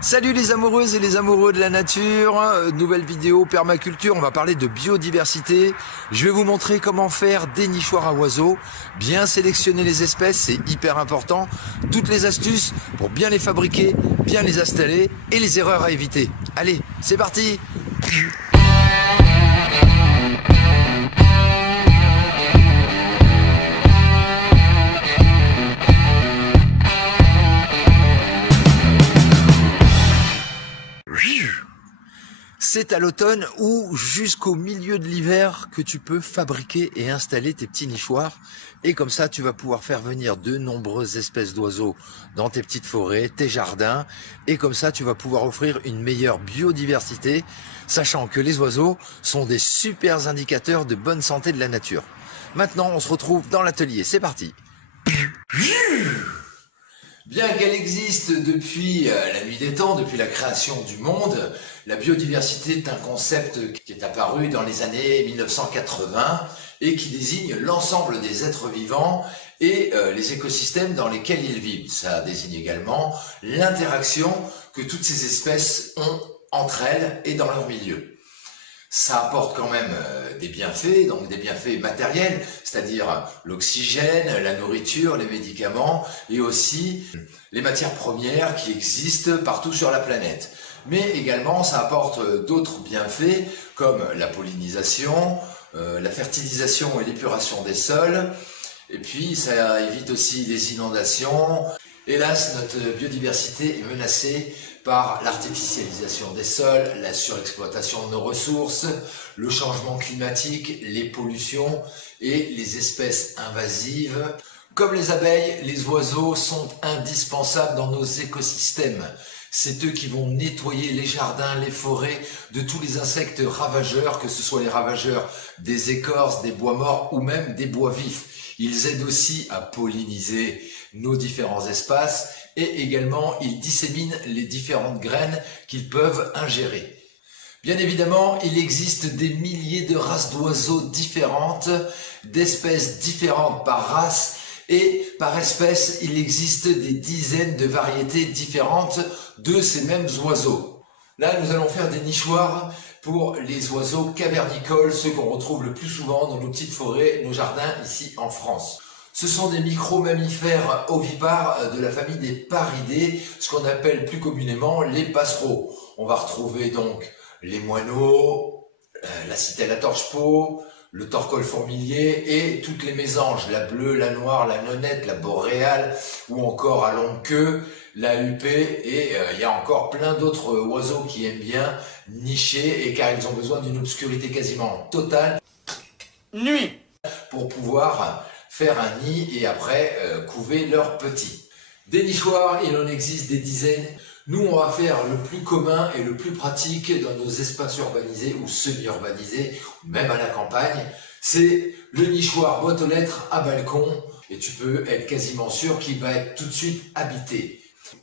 Salut les amoureuses et les amoureux de la nature, nouvelle vidéo permaculture, on va parler de biodiversité. Je vais vous montrer comment faire des nichoirs à oiseaux, bien sélectionner les espèces, c'est hyper important. Toutes les astuces pour bien les fabriquer, bien les installer et les erreurs à éviter. Allez, c'est parti! C'est à l'automne ou jusqu'au milieu de l'hiver que tu peux fabriquer et installer tes petits nichoirs. Et comme ça, tu vas pouvoir faire venir de nombreuses espèces d'oiseaux dans tes petites forêts, tes jardins. Et comme ça, tu vas pouvoir offrir une meilleure biodiversité, sachant que les oiseaux sont des super indicateurs de bonne santé de la nature. Maintenant, on se retrouve dans l'atelier. C'est parti! Bien qu'elle existe depuis la nuit des temps, depuis la création du monde, la biodiversité est un concept qui est apparu dans les années 1980 et qui désigne l'ensemble des êtres vivants et les écosystèmes dans lesquels ils vivent. Ça désigne également l'interaction que toutes ces espèces ont entre elles et dans leur milieu. Ça apporte quand même des bienfaits, donc des bienfaits matériels, c'est-à-dire l'oxygène, la nourriture, les médicaments et aussi les matières premières qui existent partout sur la planète. Mais également, ça apporte d'autres bienfaits comme la pollinisation, la fertilisation et l'épuration des sols. Et puis, ça évite aussi les inondations. Hélas, notre biodiversité est menacée par l'artificialisation des sols, la surexploitation de nos ressources, le changement climatique, les pollutions et les espèces invasives. Comme les abeilles, les oiseaux sont indispensables dans nos écosystèmes. C'est eux qui vont nettoyer les jardins, les forêts de tous les insectes ravageurs, que ce soit les ravageurs des écorces, des bois morts ou même des bois vifs. Ils aident aussi à polliniser nos différents espaces et également ils disséminent les différentes graines qu'ils peuvent ingérer. Bien évidemment, il existe des milliers de races d'oiseaux différentes, d'espèces différentes par race et par espèce, il existe des dizaines de variétés différentes de ces mêmes oiseaux. Là, nous allons faire des nichoirs pour les oiseaux cavernicoles, ceux qu'on retrouve le plus souvent dans nos petites forêts, nos jardins ici en France. Ce sont des micro-mammifères ovipares de la famille des paridés, ce qu'on appelle plus communément les passereaux. On va retrouver donc les moineaux, la citelle à torche-peau, le torcol fourmilier et toutes les mésanges, la bleue, la noire, la nonnette, la boréale ou encore à longue queue, la huppée et il y a encore plein d'autres oiseaux qui aiment bien nicher et car ils ont besoin d'une obscurité quasiment totale nuit pour pouvoir faire un nid et après couver leurs petits. Des nichoirs, il en existe des dizaines. Nous, on va faire le plus commun et le plus pratique dans nos espaces urbanisés ou semi-urbanisés, ou même à la campagne. C'est le nichoir boîte aux lettres à balcon et tu peux être quasiment sûr qu'il va être tout de suite habité.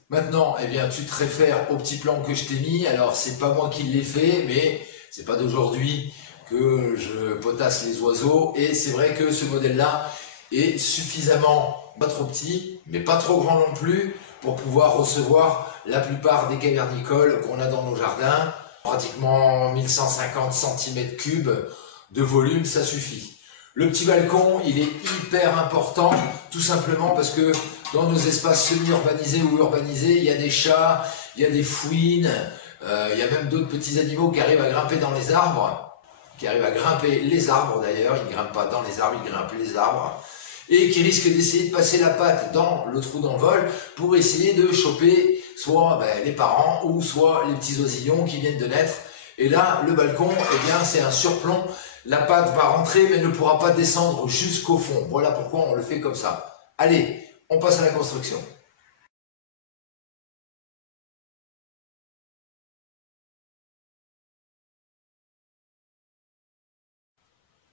Maintenant, eh bien, tu te réfères au petit plan que je t'ai mis. Alors, c'est pas moi qui l'ai fait, mais c'est pas d'aujourd'hui que je potasse les oiseaux. Et c'est vrai que ce modèle-là est suffisamment pas trop petit, mais pas trop grand non plus, pour pouvoir recevoir la plupart des cavernicoles qu'on a dans nos jardins. Pratiquement 1150 cm3 de volume, ça suffit. Le petit balcon, il est hyper important, tout simplement parce que dans nos espaces semi-urbanisés ou urbanisés, il y a des chats, il y a des fouines, il y a même d'autres petits animaux qui arrivent à grimper dans les arbres, d'ailleurs, ils ne grimpent pas dans les arbres, ils grimpent les arbres, et qui risquent d'essayer de passer la patte dans le trou d'envol pour essayer de choper soit les parents ou soit les petits oisillons qui viennent de naître. Et là, le balcon, eh bien, c'est un surplomb. La patte va rentrer mais ne pourra pas descendre jusqu'au fond. Voilà pourquoi on le fait comme ça. Allez, on passe à la construction.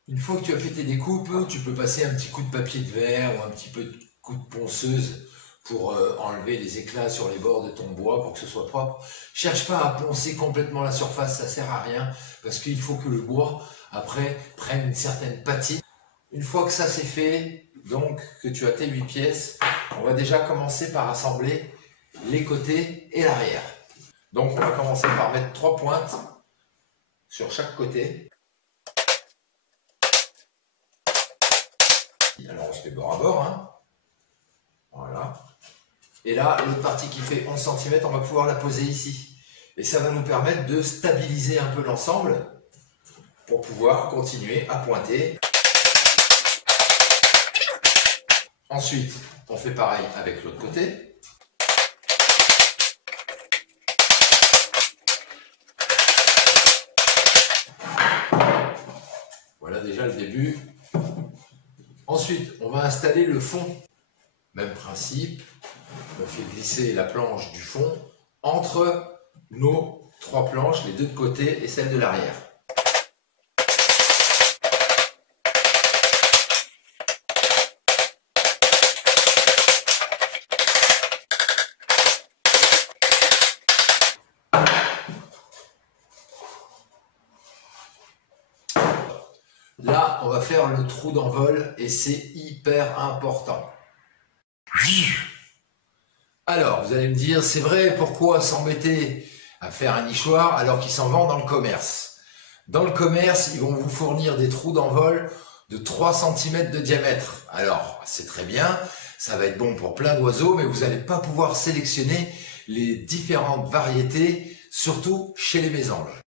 Une fois que tu as fait tes découpes, tu peux passer un petit coup de papier de verre ou un petit peu de coup de ponceuse pour enlever les éclats sur les bords de ton bois pour que ce soit propre. Cherche pas à poncer complètement la surface, ça sert à rien parce qu'il faut que le bois après prenne une certaine patine. Une fois que ça c'est fait, donc que tu as tes 8 pièces, on va déjà commencer par assembler les côtés et l'arrière. Donc on va commencer par mettre 3 pointes sur chaque côté. Alors on se fait bord à bord, hein. Voilà. Et là, l'autre partie qui fait 11 cm, on va pouvoir la poser ici. Et ça va nous permettre de stabiliser un peu l'ensemble pour pouvoir continuer à pointer. Ensuite, on fait pareil avec l'autre côté. Voilà déjà le début. Ensuite, on va installer le fond. Même principe, on fait glisser la planche du fond entre nos 3 planches, les 2 de côté et celle de l'arrière. Là, on va faire le trou d'envol et c'est hyper important. Alors, vous allez me dire, c'est vrai, pourquoi s'embêter à faire un nichoir alors qu'ils s'en vendent dans le commerce? Dans le commerce, ils vont vous fournir des trous d'envol de 3 cm de diamètre. Alors, c'est très bien, ça va être bon pour plein d'oiseaux, mais vous n'allez pas pouvoir sélectionner les différentes variétés, surtout chez les mésanges.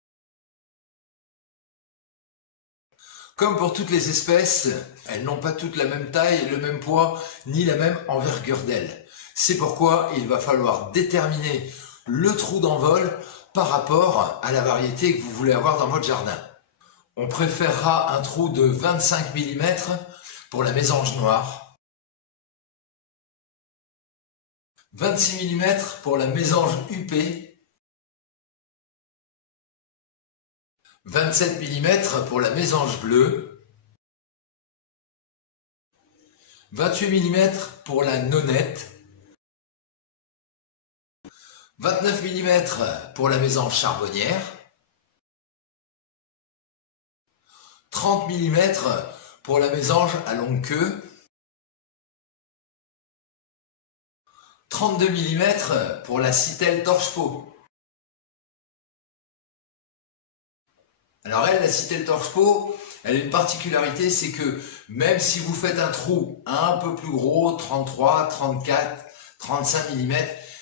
Comme pour toutes les espèces, elles n'ont pas toutes la même taille, le même poids, ni la même envergure d'aile. C'est pourquoi il va falloir déterminer le trou d'envol par rapport à la variété que vous voulez avoir dans votre jardin. On préférera un trou de 25 mm pour la mésange noire, 26 mm pour la mésange huppée, 27 mm pour la mésange bleue, 28 mm pour la nonnette, 29 mm pour la mésange charbonnière, 30 mm pour la mésange à longue queue, 32 mm pour la citelle torche-peau. Alors elle, la citelle torche-peau, elle a une particularité, c'est que même si vous faites un trou un peu plus gros, 33, 34, 35 mm,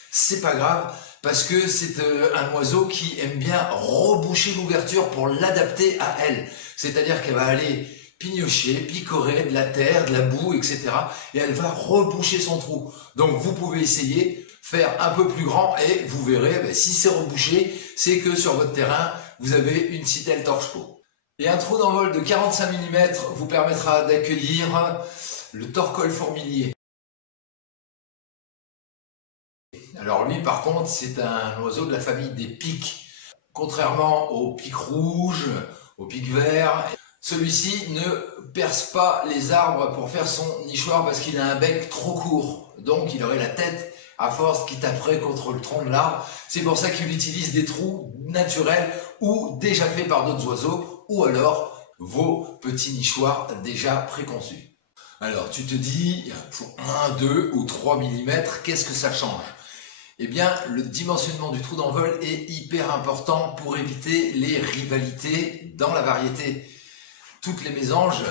c'est pas grave, parce que c'est un oiseau qui aime bien reboucher l'ouverture pour l'adapter à elle. C'est-à-dire qu'elle va aller pignocher, picorer de la terre, de la boue, etc. Et elle va reboucher son trou. Donc vous pouvez essayer, faire un peu plus grand, et vous verrez, si c'est rebouché, c'est que sur votre terrain, vous avez une citelle torche-peau. Et un trou d'envol de 45 mm vous permettra d'accueillir le torcol fourmilier. Alors lui, par contre, c'est un oiseau de la famille des pics. Contrairement aux pics rouges, aux pics verts, celui-ci ne perce pas les arbres pour faire son nichoir parce qu'il a un bec trop court. Donc il aurait la tête à force qui taperait contre le tronc de l'arbre. C'est pour ça qu'il utilise des trous naturels ou déjà faits par d'autres oiseaux, ou alors vos petits nichoirs déjà préconçus. Alors tu te dis, pour 1, 2 ou 3 mm, qu'est-ce que ça change? Eh bien, le dimensionnement du trou d'envol est hyper important pour éviter les rivalités dans la variété. Toutes les mésanges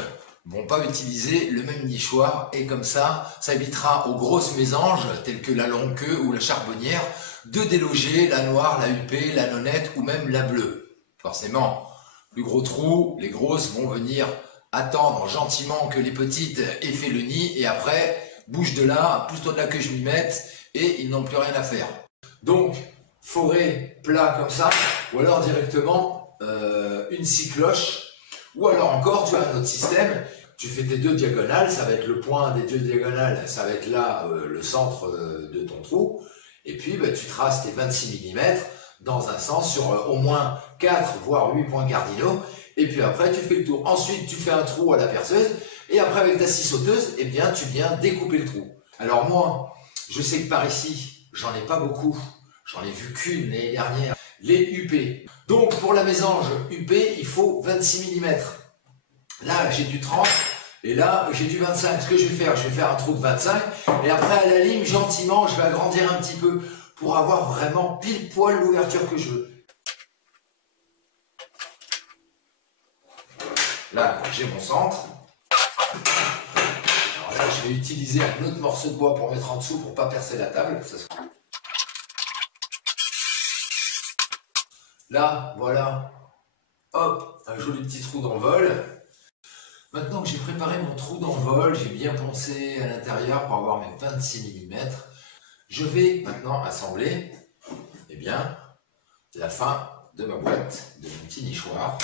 vont pas utiliser le même nichoir et comme ça évitera aux grosses mésanges telles que la longue queue ou la charbonnière de déloger la noire, la huppée, la nonnette ou même la bleue. Forcément, plus gros trou, les grosses vont venir attendre gentiment que les petites aient fait le nid et après, bouge de là, pousse-toi de là que je m'y mette et ils n'ont plus rien à faire. Donc, forêt plat comme ça ou alors directement une scie cloche. Ou alors encore, tu as un autre système, tu fais tes 2 diagonales, ça va être le point des 2 diagonales, ça va être là le centre de ton trou, et puis tu traces tes 26 mm dans un sens sur au moins 4 voire 8 points cardinaux, et puis après tu fais le tour. Ensuite tu fais un trou à la perceuse, et après avec ta scie sauteuse, eh bien tu viens découper le trou. Alors moi, je sais que par ici, j'en ai pas beaucoup, j'en ai vu qu'une l'année dernière. Les huppés. Donc pour la mésange huppée, il faut 26 mm. Là, j'ai du 30 et là, j'ai du 25. Ce que je vais faire un trou de 25 et après à la lime, gentiment, je vais agrandir un petit peu pour avoir vraiment pile poil l'ouverture que je veux. Là, j'ai mon centre. Alors là, je vais utiliser un autre morceau de bois pour mettre en dessous pour ne pas percer la table. Là, voilà. Hop, un joli petit trou d'envol. Maintenant que j'ai préparé mon trou d'envol, j'ai bien pensé à l'intérieur pour avoir mes 26 mm. Je vais maintenant assembler eh bien, la fin de ma boîte, de mon petit nichoir.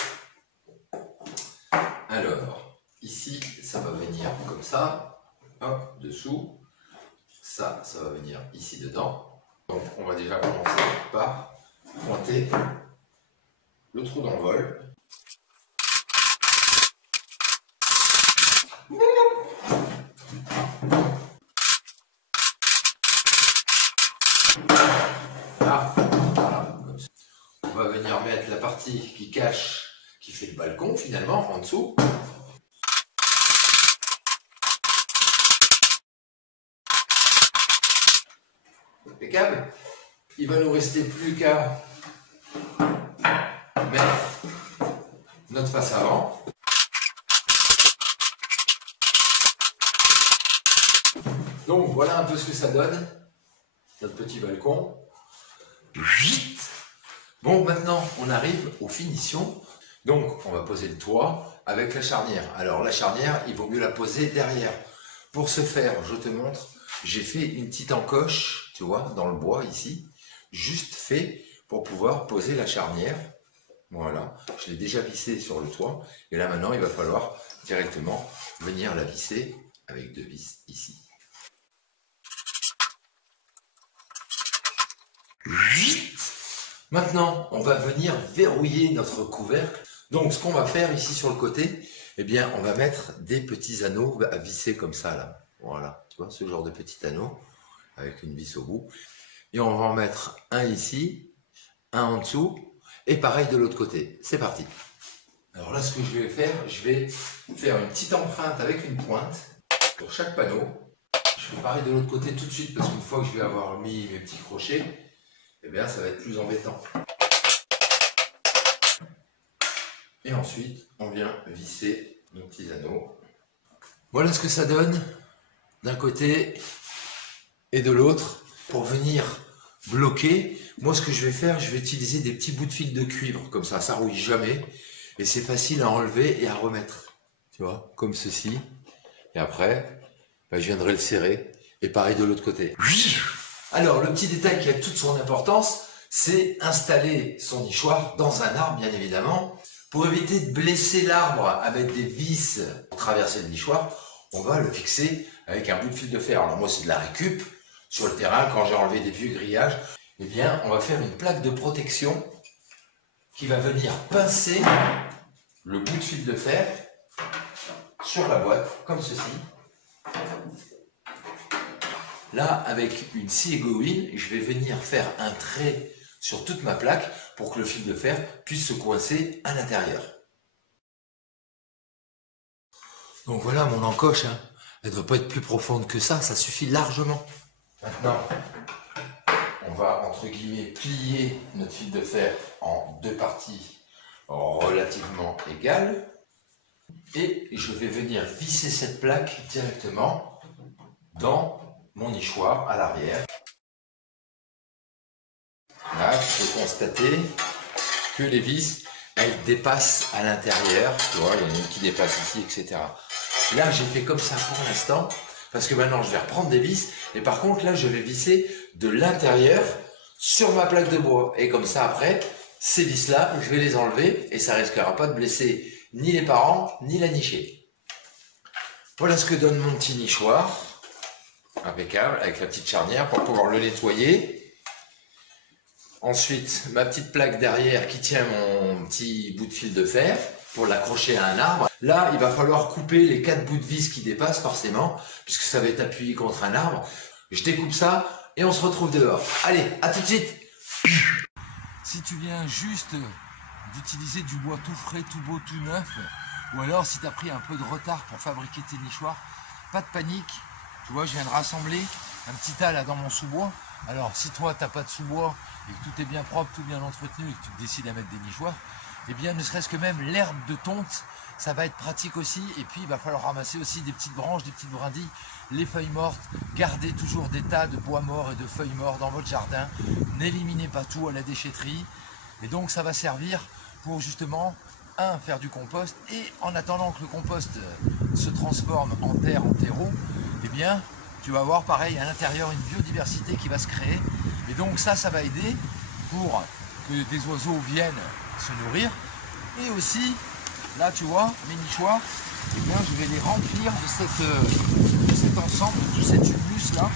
Alors, ici, ça va venir comme ça. Hop, dessous. Ça va venir ici dedans. Donc, on va déjà commencer par pointer le trou d'envol. Là, voilà, comme ça. On va venir mettre la partie qui cache, qui fait le balcon finalement, en dessous. Impeccable. Il va nous rester plus qu'à mettre notre face avant. Donc voilà un peu ce que ça donne, notre petit balcon. Bon, maintenant on arrive aux finitions. Donc on va poser le toit avec la charnière. Alors la charnière, il vaut mieux la poser derrière. Pour ce faire, je te montre, j'ai fait une petite encoche, tu vois, dans le bois ici, juste fait pour pouvoir poser la charnière. Voilà, je l'ai déjà vissé sur le toit. Et là maintenant, il va falloir directement venir la visser avec 2 vis ici. Maintenant, on va venir verrouiller notre couvercle. Donc, ce qu'on va faire ici sur le côté, eh bien, on va mettre des petits anneaux à visser comme ça, là. Voilà, tu vois, ce genre de petit anneau avec une vis au bout. Et on va en mettre un ici, un en dessous, et pareil de l'autre côté. C'est parti. Alors là, ce que je vais faire une petite empreinte avec une pointe pour chaque panneau. Je fais pareil de l'autre côté tout de suite, parce qu'une fois que je vais avoir mis mes petits crochets, eh bien, ça va être plus embêtant. Et ensuite, on vient visser nos petits anneaux. Voilà ce que ça donne d'un côté et de l'autre. Pour venir bloquer, moi ce que je vais faire, je vais utiliser des petits bouts de fil de cuivre, comme ça rouille jamais. Et c'est facile à enlever et à remettre. Tu vois, comme ceci. Et après, je viendrai le serrer. Et pareil de l'autre côté. Alors, le petit détail qui a toute son importance, c'est installer son nichoir dans un arbre, bien évidemment. Pour éviter de blesser l'arbre avec des vis pour traverser le nichoir, on va le fixer avec un bout de fil de fer. Alors moi, c'est de la récup. Sur le terrain, quand j'ai enlevé des vieux grillages, eh bien, on va faire une plaque de protection qui va venir pincer le bout de fil de fer sur la boîte, comme ceci. Là, avec une scie aiguille, je vais venir faire un trait sur toute ma plaque pour que le fil de fer puisse se coincer à l'intérieur. Donc voilà mon encoche, hein. Elle ne doit pas être plus profonde que ça suffit largement. Maintenant, on va entre guillemets plier notre fil de fer en 2 parties relativement égales. Et je vais venir visser cette plaque directement dans mon nichoir à l'arrière. Là, je peux constater que les vis, elles dépassent à l'intérieur. Tu vois, il y en a une qui dépasse ici, etc. Là, j'ai fait comme ça pour l'instant, parce que maintenant, je vais reprendre des vis. Et par contre, là, je vais visser de l'intérieur sur ma plaque de bois. Et comme ça, après, ces vis-là, je vais les enlever et ça risquera pas de blesser ni les parents, ni la nichée. Voilà ce que donne mon petit nichoir. Impeccable, avec la petite charnière pour pouvoir le nettoyer. Ensuite, ma petite plaque derrière qui tient mon petit bout de fil de fer pour l'accrocher à un arbre. Là, il va falloir couper les 4 bouts de vis qui dépassent forcément, puisque ça va être appuyé contre un arbre. Je découpe ça et on se retrouve dehors. Allez, à tout de suite. Si tu viens juste d'utiliser du bois tout frais, tout beau, tout neuf, ou alors si tu as pris un peu de retard pour fabriquer tes nichoirs, pas de panique. Tu vois, je viens de rassembler un petit tas là dans mon sous-bois. Alors si toi tu n'as pas de sous-bois et que tout est bien propre, tout bien entretenu et que tu décides à mettre des nichoirs, eh bien ne serait-ce que même l'herbe de tonte, ça va être pratique aussi. Et puis il va falloir ramasser aussi des petites branches, des petites brindilles, les feuilles mortes. Gardez toujours des tas de bois morts et de feuilles mortes dans votre jardin. N'éliminez pas tout à la déchetterie. Et donc ça va servir pour justement, faire du compost. Et en attendant que le compost se transforme en terre, en terreau, eh bien tu vas avoir pareil à l'intérieur une biodiversité qui va se créer. Et donc ça va aider pour que des oiseaux viennent se nourrir. Et aussi, là tu vois, mes nichoirs, eh bien, je vais les remplir de cet ensemble, de tout cet humus là.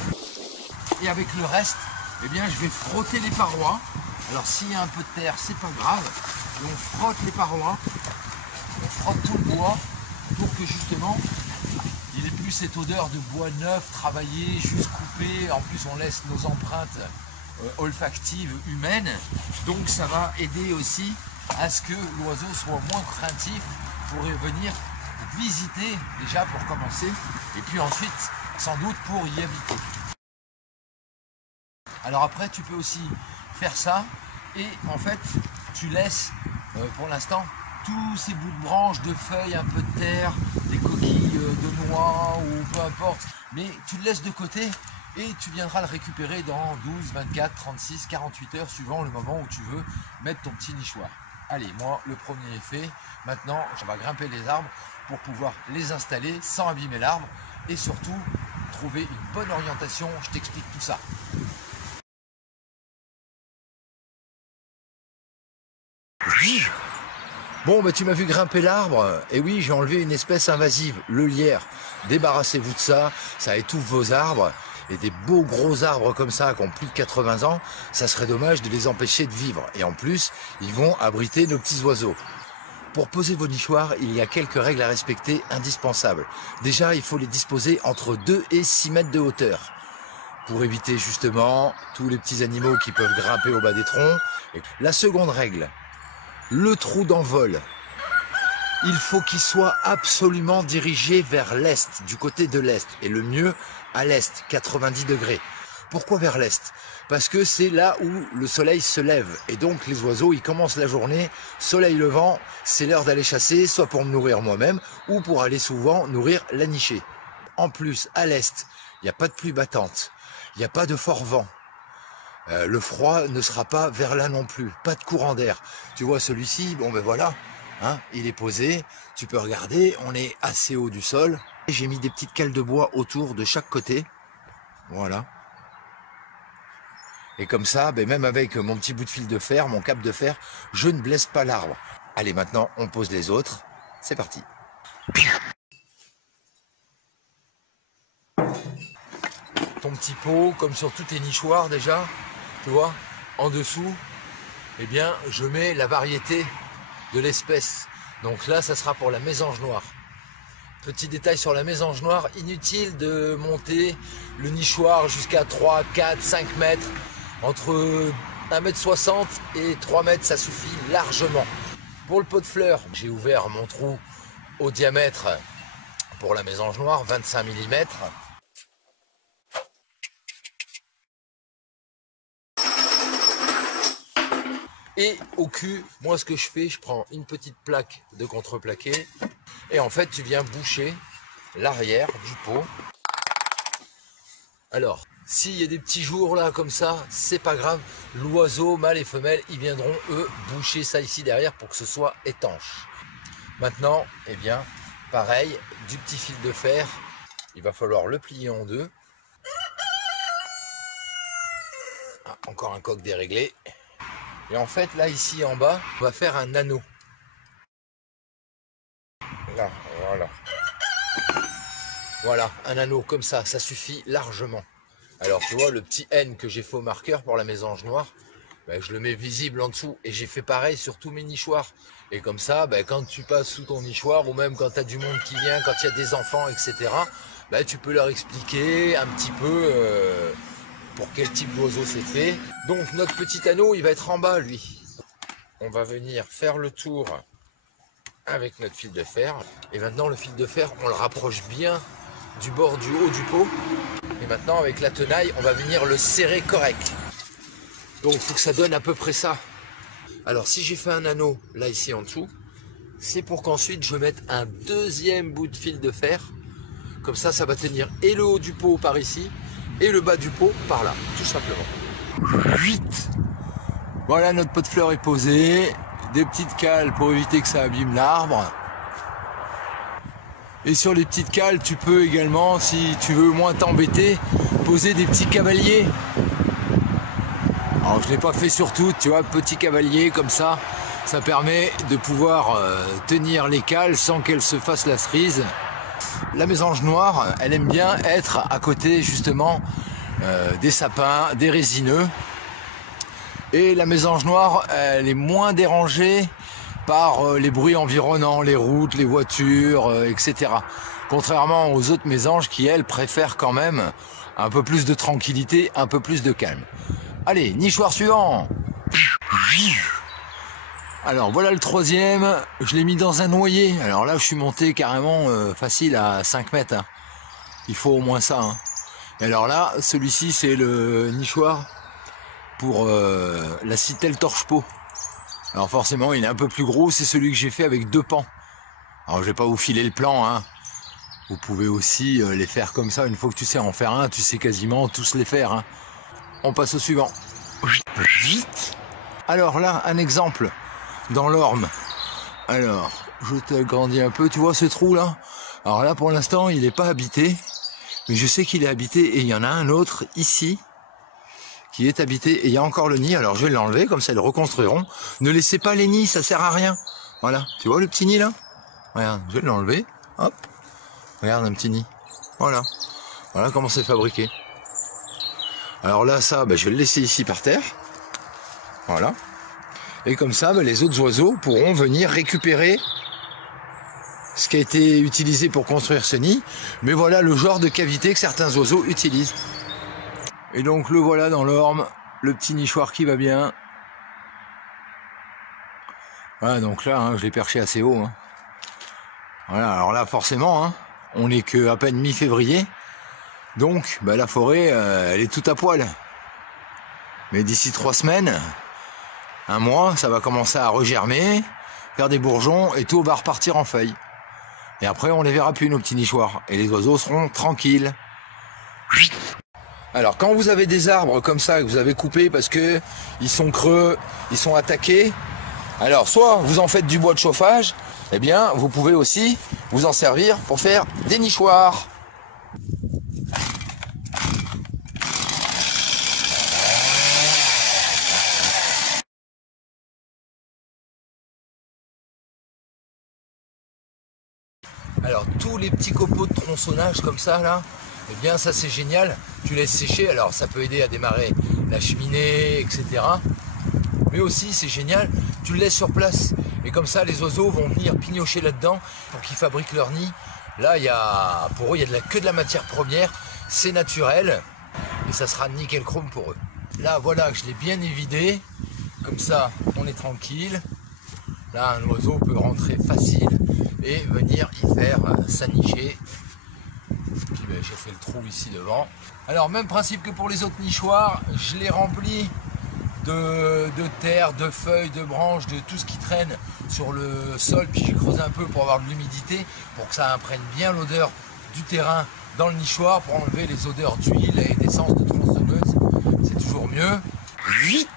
Et avec le reste, eh bien, je vais frotter les parois. Alors s'il y a un peu de terre, c'est pas grave. Et on frotte les parois, on frotte tout le bois pour que justement il n'ait plus cette odeur de bois neuf, travaillé, juste coupé. En plus on laisse nos empreintes olfactives humaines. Donc ça va aider aussi à ce que l'oiseau soit moins craintif pour venir visiter déjà pour commencer. Et puis ensuite sans doute pour y habiter. Alors après tu peux aussi faire ça et en fait tu laisses pour l'instant tous ces bouts de branches, de feuilles, un peu de terre, des coquilles de noix ou peu importe, mais tu le laisses de côté et tu viendras le récupérer dans 12, 24, 36, 48 heures suivant le moment où tu veux mettre ton petit nichoir. Allez, moi le premier est fait, maintenant je vais grimper les arbres pour pouvoir les installer sans abîmer l'arbre et surtout trouver une bonne orientation, je t'explique tout ça. Bon, bah, tu m'as vu grimper l'arbre, et oui, j'ai enlevé une espèce invasive, le lierre. Débarrassez-vous de ça, ça étouffe vos arbres, et des beaux gros arbres comme ça, qui ont plus de 80 ans, ça serait dommage de les empêcher de vivre. Et en plus, ils vont abriter nos petits oiseaux. Pour poser vos nichoirs, il y a quelques règles à respecter indispensables. Déjà, il faut les disposer entre 2 et 6 mètres de hauteur, pour éviter justement tous les petits animaux qui peuvent grimper au bas des troncs. Et la seconde règle, le trou d'envol, il faut qu'il soit absolument dirigé vers l'est, du côté de l'est, et le mieux à l'est, 90 degrés. Pourquoi vers l'est? Parce que c'est là où le soleil se lève, et donc les oiseaux, ils commencent la journée, soleil levant, c'est l'heure d'aller chasser, soit pour me nourrir moi-même, ou pour aller souvent nourrir la nichée. En plus, à l'est, il n'y a pas de pluie battante, il n'y a pas de fort vent. Le froid ne sera pas vers là non plus, pas de courant d'air. Tu vois celui-ci, bon ben voilà, hein, il est posé, tu peux regarder, on est assez haut du sol. J'ai mis des petites cales de bois autour de chaque côté, voilà. Et comme ça, ben même avec mon petit bout de fil de fer, mon câble de fer, je ne blesse pas l'arbre. Allez, maintenant on pose les autres, c'est parti. Ton petit pot, comme sur tous tes nichoirs déjà, tu vois, en dessous, eh bien, je mets la variété de l'espèce. Donc là, ça sera pour la mésange noire. Petit détail sur la mésange noire, inutile de monter le nichoir jusqu'à 3, 4, 5 mètres. Entre 1,60 m et 3 mètres, ça suffit largement. Pour le pot de fleurs, j'ai ouvert mon trou au diamètre pour la mésange noire, 25 mm. Et au cul, moi ce que je fais, je prends une petite plaque de contreplaqué et en fait tu viens boucher l'arrière du pot. Alors, s'il y a des petits jours là comme ça, c'est pas grave, l'oiseau, mâle et femelle, ils viendront eux boucher ça ici derrière pour que ce soit étanche. Maintenant, eh bien, pareil, du petit fil de fer, il va falloir le plier en deux. Ah, encore un coq déréglé. Et en fait, là, ici, en bas, on va faire un anneau. Là, voilà. Voilà, un anneau comme ça, ça suffit largement. Alors, tu vois, le petit N que j'ai fait au marqueur pour la mésange noire, ben, je le mets visible en dessous. Et j'ai fait pareil sur tous mes nichoirs. Et comme ça, ben, quand tu passes sous ton nichoir, ou même quand tu as du monde qui vient, quand il y a des enfants, etc., ben, tu peux leur expliquer un petit peu... pour quel type d'oiseau c'est fait. Donc notre petit anneau, il va être en bas, lui. On va venir faire le tour avec notre fil de fer. Et maintenant, le fil de fer, on le rapproche bien du bord du haut du pot. Et maintenant avec la tenaille, on va venir le serrer correct. Donc il faut que ça donne à peu près ça. Alors si j'ai fait un anneau là ici en dessous, c'est pour qu'ensuite je mette un deuxième bout de fil de fer. Comme ça, ça va tenir et le haut du pot par ici et le bas du pot par là, tout simplement. 8. Voilà, notre pot de fleurs est posé. Des petites cales pour éviter que ça abîme l'arbre. Et sur les petites cales, tu peux également, si tu veux moins t'embêter, poser des petits cavaliers. Alors je ne l'ai pas fait sur toutes, tu vois, petits cavaliers comme ça. Ça permet de pouvoir tenir les cales sans qu'elles se fassent la cerise. La mésange noire, elle aime bien être à côté justement des sapins, des résineux. Et la mésange noire, elle est moins dérangée par les bruits environnants, les routes, les voitures, etc. Contrairement aux autres mésanges qui, elles, préfèrent quand même un peu plus de tranquillité, un peu plus de calme. Allez, nichoir suivant. Alors voilà le troisième, je l'ai mis dans un noyer. Alors là je suis monté carrément facile à 5 mètres. Hein. Il faut au moins ça. Hein. Et alors là, celui-ci c'est le nichoir pour la Citel torche-peau. Alors forcément il est un peu plus gros, c'est celui que j'ai fait avec 2 pans. Alors je vais pas vous filer le plan, hein. Vous pouvez aussi les faire comme ça, une fois que tu sais en faire un, tu sais quasiment tous les faire. Hein. On passe au suivant. Alors là, un exemple. Dans l'orme. Alors, je t'agrandis un peu, tu vois ce trou là? Alors là pour l'instant il n'est pas habité, mais je sais qu'il est habité et il y en a un autre ici qui est habité et il y a encore le nid. Alors je vais l'enlever, comme ça ils le reconstruiront. Ne laissez pas les nids, ça sert à rien. Voilà, tu vois le petit nid là? Regarde, je vais l'enlever, hop, regarde un petit nid. Voilà, voilà comment c'est fabriqué. Alors là ça, je vais le laisser ici par terre. Voilà. Et comme ça, les autres oiseaux pourront venir récupérer ce qui a été utilisé pour construire ce nid. Mais voilà le genre de cavité que certains oiseaux utilisent. Et donc le voilà dans l'orme, le petit nichoir qui va bien. Voilà, donc là, hein, je l'ai perché assez haut. Hein. Voilà, alors là forcément, hein, on n'est qu'à peine mi-février. Donc la forêt, elle est toute à poil. Mais d'ici 3 semaines... un mois, ça va commencer à regermer, faire des bourgeons et tout va repartir en feuilles. Et après, on les verra plus, nos petits nichoirs. Et les oiseaux seront tranquilles. Alors, quand vous avez des arbres comme ça que vous avez coupés parce que ils sont creux, ils sont attaqués, alors soit vous en faites du bois de chauffage, eh bien, vous pouvez aussi vous en servir pour faire des nichoirs. Alors tous les petits copeaux de tronçonnage comme ça là, eh bien ça c'est génial, tu laisses sécher, alors ça peut aider à démarrer la cheminée, etc. Mais aussi c'est génial, tu le laisses sur place et comme ça les oiseaux vont venir pignocher là-dedans pour qu'ils fabriquent leur nid. Là pour eux il y a que de la matière première, c'est naturel et ça sera nickel chrome pour eux. Là voilà, je l'ai bien évidé, comme ça on est tranquille. Là un oiseau peut rentrer facile et venir y faire sa nichée. Puis j'ai fait le trou ici devant. Alors même principe que pour les autres nichoirs, je les remplis de terre, de feuilles, de branches, de tout ce qui traîne sur le sol. Puis j'ai creusé un peu pour avoir de l'humidité, pour que ça imprègne bien l'odeur du terrain dans le nichoir, pour enlever les odeurs d'huile et d'essence de tronçonneuse. C'est toujours mieux. 8.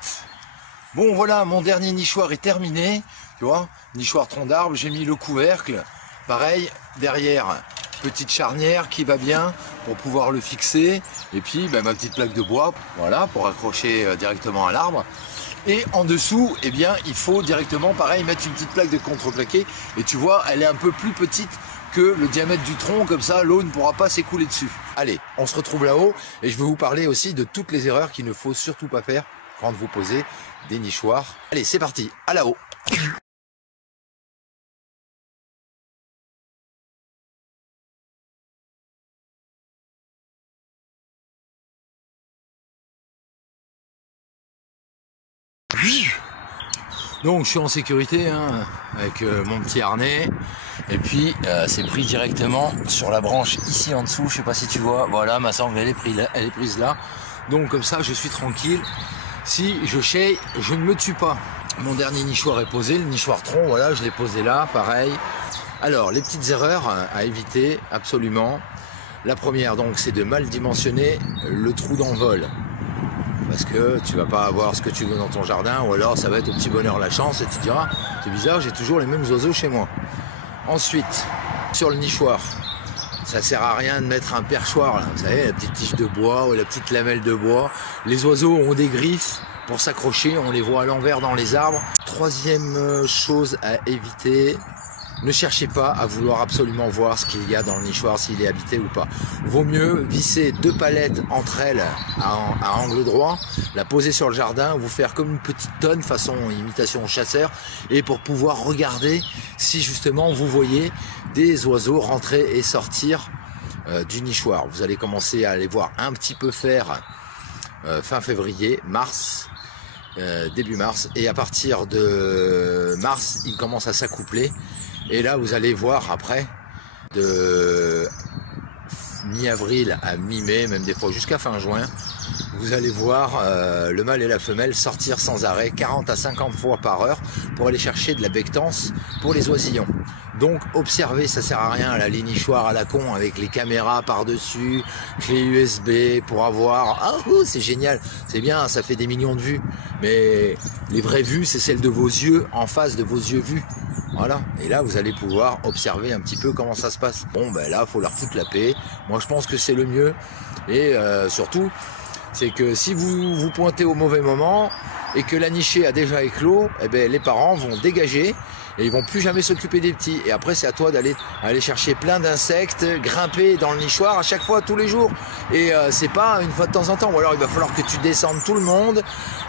Bon voilà, mon dernier nichoir est terminé. Tu vois, nichoir tronc d'arbre, j'ai mis le couvercle. Pareil, derrière, petite charnière qui va bien pour pouvoir le fixer. Et puis ma petite plaque de bois, voilà, pour accrocher directement à l'arbre. Et en dessous, eh bien, il faut directement, pareil, mettre une petite plaque de contreplaqué. Et tu vois, elle est un peu plus petite que le diamètre du tronc, comme ça, l'eau ne pourra pas s'écouler dessus. Allez, on se retrouve là-haut et je vais vous parler aussi de toutes les erreurs qu'il ne faut surtout pas faire quand vous posez des nichoirs. Allez, c'est parti, à là-haut. Donc je suis en sécurité hein, avec mon petit harnais. Et puis c'est pris directement sur la branche ici en dessous. Je sais pas si tu vois. Voilà, ma sangle elle est prise là. Donc comme ça je suis tranquille. Si je chaye, je ne me tue pas. Mon dernier nichoir est posé, le nichoir tronc, voilà, je l'ai posé là, pareil. Alors, les petites erreurs à éviter, absolument. La première, donc, c'est de mal dimensionner le trou d'envol. Parce que tu vas pas avoir ce que tu veux dans ton jardin, ou alors ça va être au petit bonheur la chance, et tu diras, c'est bizarre, j'ai toujours les mêmes oiseaux chez moi. Ensuite, sur le nichoir, ça sert à rien de mettre un perchoir, là. Vous savez, la petite tige de bois ou la petite lamelle de bois. Les oiseaux ont des griffes pour s'accrocher, on les voit à l'envers dans les arbres. Troisième chose à éviter, ne cherchez pas à vouloir absolument voir ce qu'il y a dans le nichoir, s'il est habité ou pas. Vaut mieux visser 2 palettes entre elles à angle droit, la poser sur le jardin, vous faire comme une petite tonne façon imitation chasseur, et pour pouvoir regarder si justement vous voyez des oiseaux rentrer et sortir du nichoir. Vous allez commencer à les voir un petit peu faire fin février, mars, début mars, et à partir de mars, ils commencent à s'accoupler. Et là, vous allez voir après, de mi-avril à mi-mai, même des fois jusqu'à fin juin, vous allez voir le mâle et la femelle sortir sans arrêt 40 à 50 fois par heure pour aller chercher de la bectance pour les oisillons. Donc observez, ça sert à rien la nichoir à la con avec les caméras par-dessus, clé USB pour avoir... Ah oh, c'est génial, c'est bien, ça fait des millions de vues. Mais les vraies vues, c'est celles de vos yeux en face de vos yeux vus. Voilà, et là vous allez pouvoir observer un petit peu comment ça se passe. Bon ben là, faut leur foutre la paix. Moi je pense que c'est le mieux. Et surtout, c'est que si vous vous pointez au mauvais moment et que la nichée a déjà éclos, eh ben les parents vont dégager et ils vont plus jamais s'occuper des petits. Et après c'est à toi d'aller chercher plein d'insectes, grimper dans le nichoir à chaque fois, tous les jours. Et c'est pas une fois de temps en temps. Ou alors il va falloir que tu descendes tout le monde,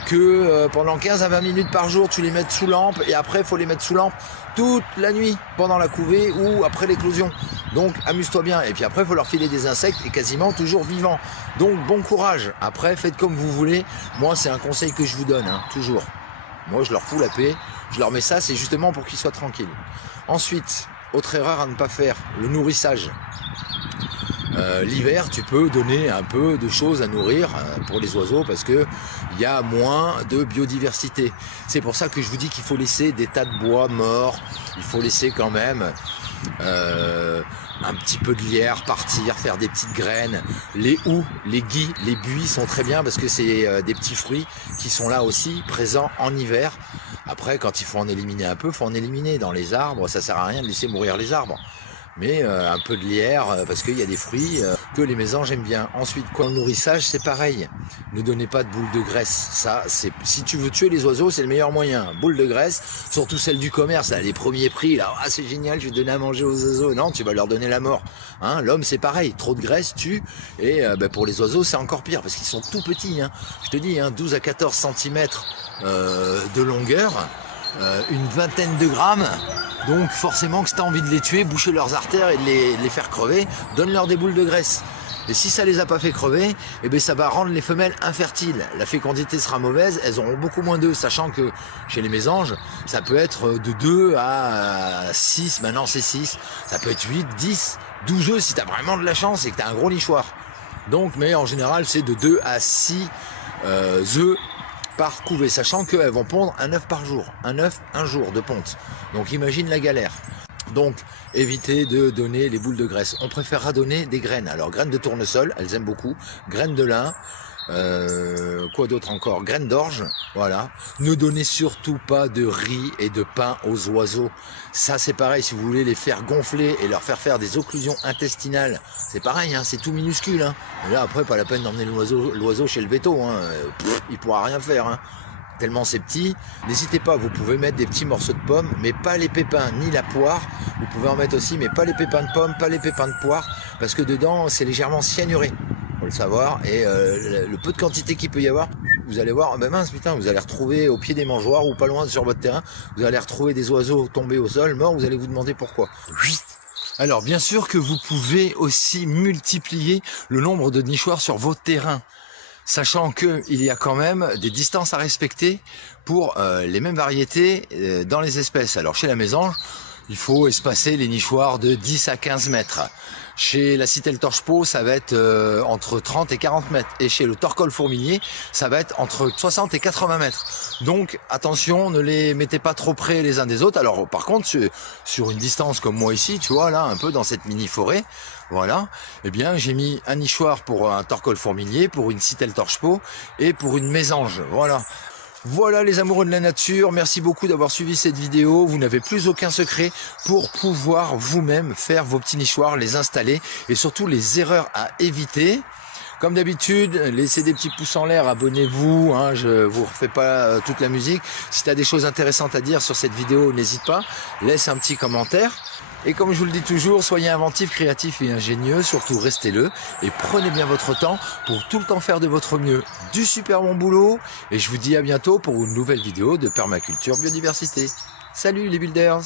que pendant 15 à 20 minutes par jour tu les mettes sous lampe, et après il faut les mettre sous lampe toute la nuit pendant la couvée ou après l'éclosion. Donc amuse-toi bien. Et puis après il faut leur filer des insectes, et quasiment toujours vivants. Donc bon courage. Après faites comme vous voulez. Moi c'est un conseil que je vous donne, hein, toujours. Moi je leur fous la paix, je leur mets ça, c'est justement pour qu'ils soient tranquilles. Ensuite, autre erreur à ne pas faire, le nourrissage. L'hiver, tu peux donner un peu de choses à nourrir pour les oiseaux parce que il y a moins de biodiversité. C'est pour ça que je vous dis qu'il faut laisser des tas de bois morts, il faut laisser quand même un petit peu de lierre partir, faire des petites graines. Les houx, les gui, les buis sont très bien parce que c'est des petits fruits qui sont là aussi, présents en hiver. Après, quand il faut en éliminer un peu, il faut en éliminer. Dans les arbres, ça sert à rien de laisser mourir les arbres. Mais un peu de lierre, parce qu'il y a des fruits que les mésanges aiment bien. Ensuite, quoi, le nourrissage, c'est pareil. Ne donnez pas de boules de graisse. Ça, c'est si tu veux tuer les oiseaux, c'est le meilleur moyen. Boule de graisse, surtout celle du commerce, là, les premiers prix, là, ah, c'est génial, je vais donner à manger aux oiseaux. Non, tu vas leur donner la mort. Hein, l'homme, c'est pareil. Trop de graisse tue. Et pour les oiseaux, c'est encore pire, parce qu'ils sont tout petits. Hein. Je te dis, 12 à 14 cm de longueur, une vingtaine de grammes. Donc forcément que si tu as envie de les tuer, boucher leurs artères et de les faire crever, donne-leur des boules de graisse. Et si ça les a pas fait crever, eh bien ça va rendre les femelles infertiles. La fécondité sera mauvaise, elles auront beaucoup moins d'œufs, sachant que chez les mésanges, ça peut être de 2 à 6, maintenant c'est 6, ça peut être 8, 10, 12 œufs si tu as vraiment de la chance et que tu as un gros nichoir. Donc, mais en général, c'est de 2 à 6 œufs par couvée, sachant qu'elles vont pondre un œuf par jour, un œuf un jour de ponte. Donc imagine la galère. Donc évitez de donner les boules de graisse. On préférera donner des graines. Alors graines de tournesol, elles aiment beaucoup, graines de lin, quoi d'autre encore, graines d'orge, voilà. Ne donnez surtout pas de riz et de pain aux oiseaux. Ça c'est pareil, si vous voulez les faire gonfler et leur faire des occlusions intestinales, c'est pareil, hein, c'est tout minuscule. Hein. Et là après, pas la peine d'emmener l'oiseau chez le véto, hein. Il pourra rien faire. Hein. Tellement c'est petit. N'hésitez pas, vous pouvez mettre des petits morceaux de pommes, mais pas les pépins ni la poire. Vous pouvez en mettre aussi, mais pas les pépins de pommes, pas les pépins de poire, parce que dedans c'est légèrement cyanuré, faut le savoir. Et le peu de quantité qu'il peut y avoir, vous allez voir, ben mince putain, vous allez retrouver au pied des mangeoires ou pas loin sur votre terrain, vous allez retrouver des oiseaux tombés au sol, morts, vous allez vous demander pourquoi. Alors bien sûr que vous pouvez aussi multiplier le nombre de nichoirs sur vos terrains. Sachant qu'il y a quand même des distances à respecter pour les mêmes variétés dans les espèces. Alors chez la mésange, il faut espacer les nichoirs de 10 à 15 mètres. Chez la citelle torche-peau, ça va être entre 30 et 40 mètres. Et chez le torcol fourmilier, ça va être entre 60 et 80 mètres. Donc attention, ne les mettez pas trop près les uns des autres. Alors par contre, sur une distance comme moi ici, tu vois là, un peu dans cette mini-forêt, voilà, eh bien j'ai mis un nichoir pour un torcol fourmilier, pour une citelle torche-peau et pour une mésange, voilà. Voilà les amoureux de la nature, merci beaucoup d'avoir suivi cette vidéo. Vous n'avez plus aucun secret pour pouvoir vous-même faire vos petits nichoirs, les installer et surtout les erreurs à éviter. Comme d'habitude, laissez des petits pouces en l'air, abonnez-vous, hein, je vous refais pas toute la musique. Si tu as des choses intéressantes à dire sur cette vidéo, n'hésite pas, laisse un petit commentaire. Et comme je vous le dis toujours, soyez inventifs, créatifs et ingénieux, surtout restez-le et prenez bien votre temps pour tout le temps faire de votre mieux. Du super bon boulot et je vous dis à bientôt pour une nouvelle vidéo de permaculture biodiversité. Salut les builders!